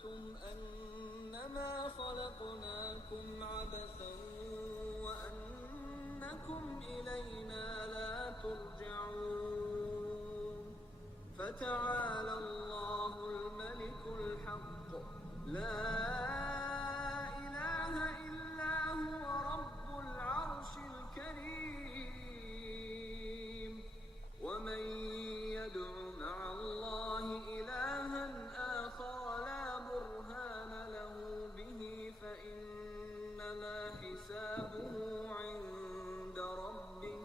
زعمتم أنما خلقناكم عبثا وأنكم إلينا لا ترجعون فتعالى الله الملك الحق لا إله إلا هو رب العرش الكريم ومن يدع مع الله إلها آخر لا برهان له به فإنما حسابه عند ربه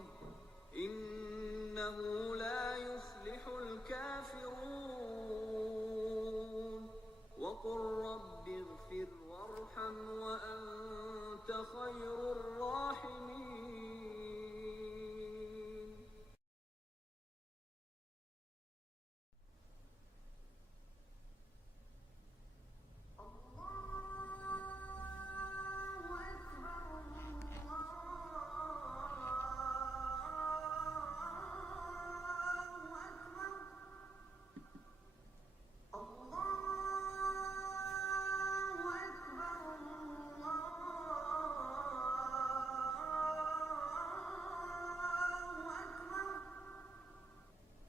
إنه لا يفلح الكافرون وقل رب اغفر وارحم وأنت خير الراحمين.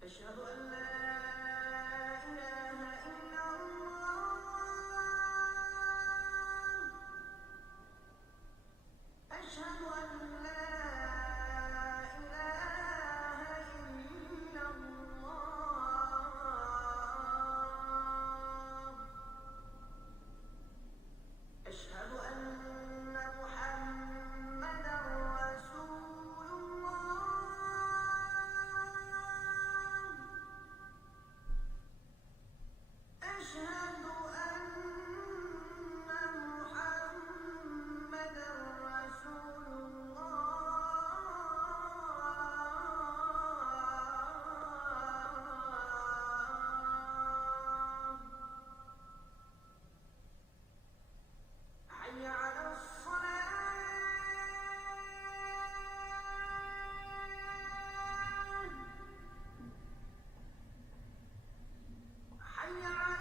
أشهد أن لا إله إلا الله أشهد أن لا إله إلا الله أشهد أن محمدا رسول الله أشهد أن محمدا رسول الله حي على الصلاة حي على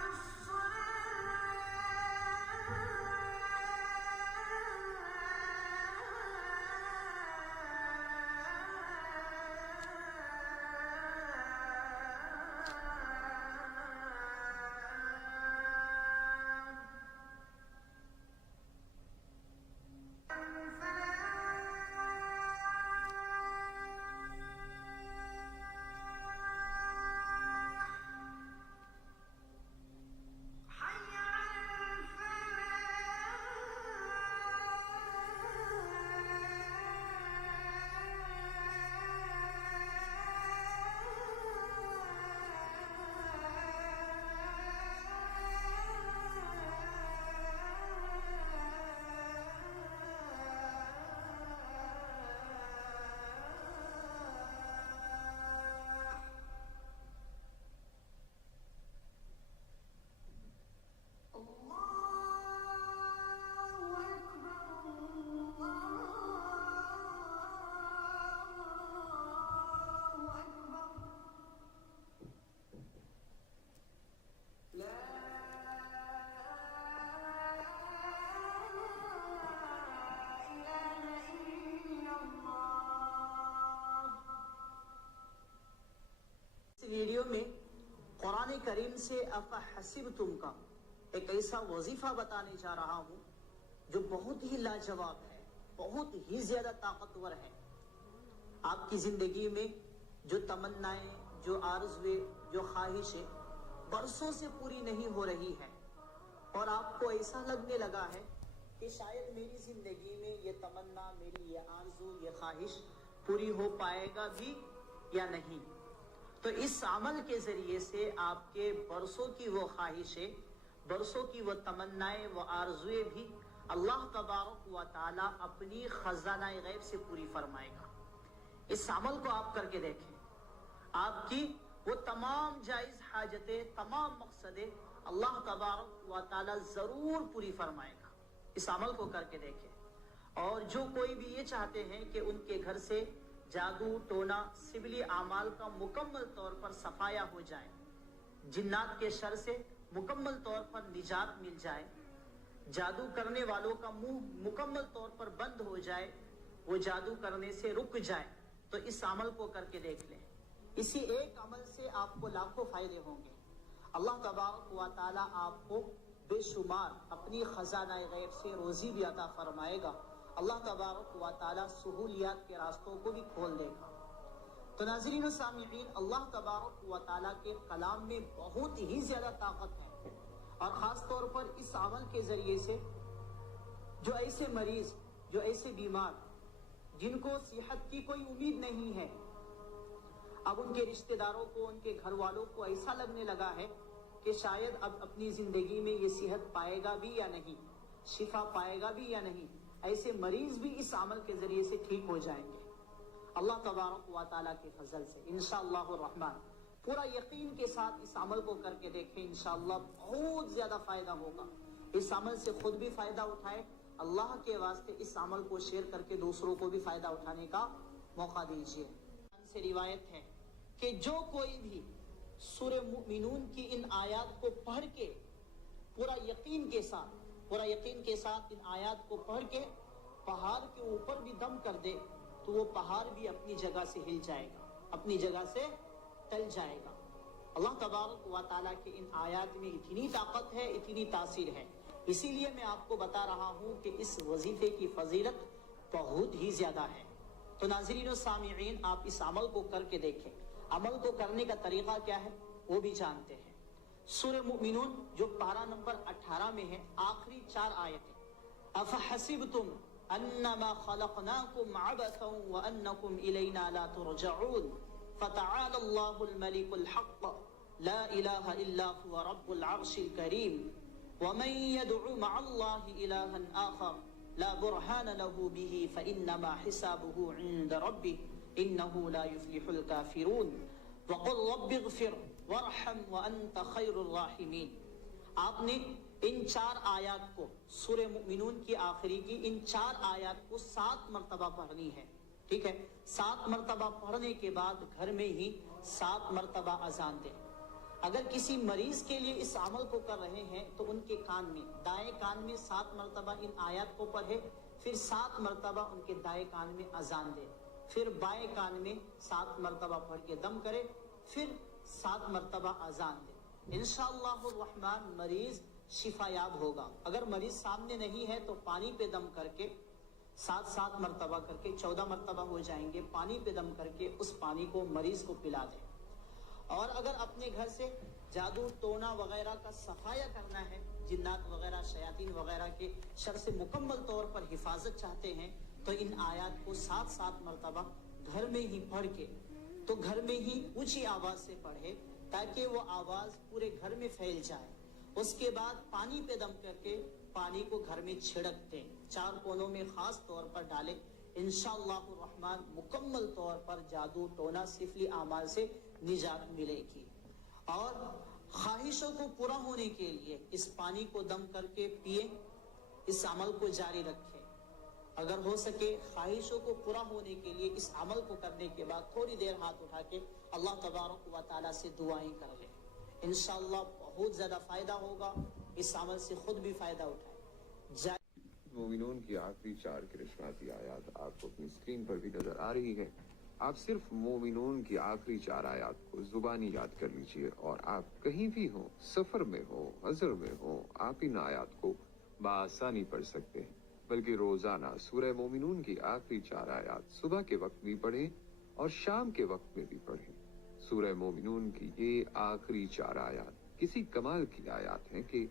वीडियो में कुरान करीम से अफ़हसिबतुम का एक ऐसा वजीफा बताने जा रहा हूँ जो बहुत ही लाजवाब है, बहुत ही ज्यादा ताकतवर है। आपकी जिंदगी में जो तमन्नाएं, जो आरज़ुए, जो ख्वाहिशें बरसों से पूरी नहीं हो रही है और आपको ऐसा लगने लगा है कि शायद मेरी जिंदगी में ये तमन्ना, मेरी ये आरज़ू, ये ख्वाहिश पूरी हो पाएगा भी या नहीं, तो इस अमल के जरिए से आपके बरसों की वो ख्वाहिशें, बरसों की वो तमन्नाएं, वो आरज़ुएं भी अल्लाह तबारक व तआला अपनी खजाना गैब से पूरी फरमाएगा। इस अमल को आप करके देखें, आपकी वो तमाम जायज़ हाजतें, तमाम मकसदें अल्लाह तबारक व तआला जरूर पूरी फरमाएगा। इस अमल को करके देखें। और जो कोई भी ये चाहते हैं कि उनके घर से जादू, टोना, सिबली आमाल का मुकम्मल तौर पर सफाया हो जाए, जिन्नात के शर से मुकम्मल तौर पर निजात मिल जाए, जादू करने वालों का मुंह मुकम्मल तौर पर बंद हो जाए, वो जादू करने से रुक जाए, तो इस अमल को करके देख लें। इसी एक अमल से आपको लाखों फायदे होंगे। अल्लाह तबारक व तआला आपको बेशुमार अपनी खजाना गैब से रोजी भी अता फरमाएगा। अल्लाह तबारक व तआला सहूलियात के रास्तों को भी खोल देगा। तो नाज़रीन व सामिईन, अल्लाह तबारक व तआला के कलाम में बहुत ही ज्यादा ताकत है, और खास तौर पर इस अमल के जरिए से जो ऐसे मरीज, जो ऐसे बीमार जिनको सेहत की कोई उम्मीद नहीं है, अब उनके रिश्तेदारों को, उनके घर वालों को ऐसा लगने लगा है कि शायद अब अपनी जिंदगी में ये सेहत पाएगा भी या नहीं, शिफा पाएगा भी या नहीं, ऐसे मरीज भी इस अमल के जरिए से ठीक हो जाएंगे अल्लाह तबारक व तआला के फजल से इंशाअल्लाह रहमान। पूरा यकीन के साथ इस अमल को करके देखें, इंशाअल्लाह बहुत ज्यादा फायदा होगा। इस अमल से खुद भी फायदा उठाए, अल्लाह के वास्ते इस अमल को शेयर करके दूसरों को भी फायदा उठाने का मौका दीजिए। से रिवायत है कि जो कोई भी सूरह मुमिनून की इन आयात को पढ़ के पूरा यकीन के साथ इन आयात को पढ़ के पहाड़ के ऊपर भी दम कर दे, तो वो पहाड़ भी अपनी जगह से हिल जाएगा, अपनी जगह से टल जाएगा। अल्लाह तबारक व तआला के इन आयात में इतनी ताकत है, इतनी तासीर है, इसीलिए मैं आपको बता रहा हूँ कि इस वजीफे की फजीलत बहुत ही ज्यादा है। तो नाज़रीन व सामिईन, आप इस अमल को करके देखें। अमल को करने का तरीका क्या है वो भी जानते हैं। सूरह मुमिनून जो पारा नंबर 18 में है, आखिरी 4 आयतें, अफहसिबतुम अन्नमा खलकनाकुम अबसन व अन्नकुम इलैना ला तुरजऊन फतआला अल्लाहुल मलिकुल हक़ ला इलाहा इल्ला हुवा रब्बुल अर्शिल करीम व मन यदउ मअल्लाहि इलाहन आखर ला बुरहान लहू बिही फइन्नमा हिसाबुहु इंद रब्बिह इन्नहु ला युफ्लिहुल काफिरून वक़ुल रब्बिग़फिर वरहम व अंत खैरुर राहिमीन। आपने इन 4 आयत को, सूरह मुमिनून की आखिरी की इन 4 आयत को 7 मरतबा पढ़नी है, ठीक है। 7 मरतबा पढ़ने के बाद घर में ही 7 मरतबा अजान दें। अगर किसी मरीज के लिए इस अमल को कर रहे हैं तो उनके कान में, दाएं कान में 7 मरतबा इन आयत को पढ़े, फिर 7 मरतबा उनके दाएं कान में अजान दे, फिर बाएं कान में 7 मरतबा पढ़ के दम करे, फिर 7 मरतबा अजान दे। इंशाअल्लाह रहमान मरीज शिफायाब होगा। अगर मरीज सामने नहीं है तो पानी पे दम करके 7 मरतबा करके 14 मरतबा हो जाएंगे, पानी पे दम करके उस पानी को मरीज को पिला दें। और अगर अपने घर से जादू टोना वगैरह का सफाया करना है, जिन्नात वगैरह शयातीन वगैरह के शर से मुकम्मल तौर पर हिफाजत चाहते हैं, तो इन आयत को 7 मरतबा घर में ही पढ़ के, तो घर में ही ऊंची आवाज से पढ़े ताकि वो आवाज पूरे घर में फैल जाए। उसके बाद पानी पे दम करके पानी को घर में छिड़क दें, 4 कोनों में खास तौर पर डालें। इंशाअल्लाह रहमान मुकम्मल तौर पर जादू टोना सिफली आमाल से निजात मिलेगी। और ख्वाहिशों को पूरा होने के लिए इस पानी को दम करके पिए, इस अमल को जारी रखें। अगर हो सके ख्वाहिशों को पूरा होने के लिए इस अमल को करने के बाद थोड़ी देर हाथ उठा के अल्लाह तबारक व तआला से दुआएं कर लें। इंशाअल्लाह बहुत ज्यादा फायदा होगा, इस अमल से खुद भी फायदा उठाए। मोमिनून की आखिरी 4 करिश्माती आयत आपको अपनी स्क्रीन पर भी नजर आ रही है। आप सिर्फ मोमिनून की आखिरी 4 आयत को जुबानी याद कर लीजिए, और आप कहीं भी हो, सफर में हो, हजर में हो, आप इन आयत को बासानी पढ़ सकते हैं। बल्कि रोजाना सूरह मोमिनून की आखिरी 4 आयत सुबह के वक्त भी पढ़ें और शाम के वक्त में भी पढ़ें। सूरह मोमिनून की ये आखिरी 4 आयत किसी कमाल की आयत हैं कि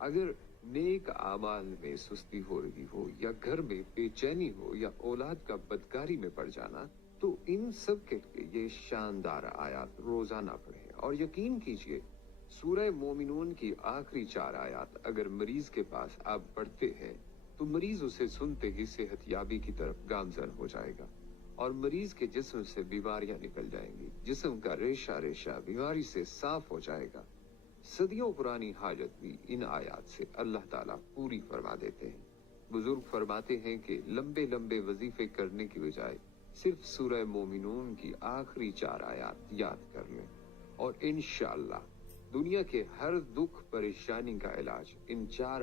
अगर नेक आमाल में सुस्ती हो रही हो, या घर में बेचैनी हो, या औलाद का बदकारी में पड़ जाना, तो इन सब के लिए ये शानदार आयत रोजाना पढ़ें। और यकीन कीजिए, सूरह मोमिनून की आखिरी 4 आयत अगर मरीज के पास आप पढ़ते हैं तो मरीज उसे सुनते ही सेहतयाबी की तरफ गामजन हो जाएगा, और मरीज के जिस्म से बीमारियां निकल जाएंगी, जिस्म का रेशा रेशा बीमारी से साफ हो जाएगा। सदियों पुरानी हाजत भी इन आयात से अल्लाह ताला पूरी फरमा देते हैं। बुजुर्ग फरमाते हैं कि लंबे लंबे वजीफे करने की बजाय सिर्फ सूरह मोमिनून की आखिरी 4 आयत याद कर लें, और इंशाअल्लाह دنیا کے ہر دکھ پریشانی کا علاج ان 4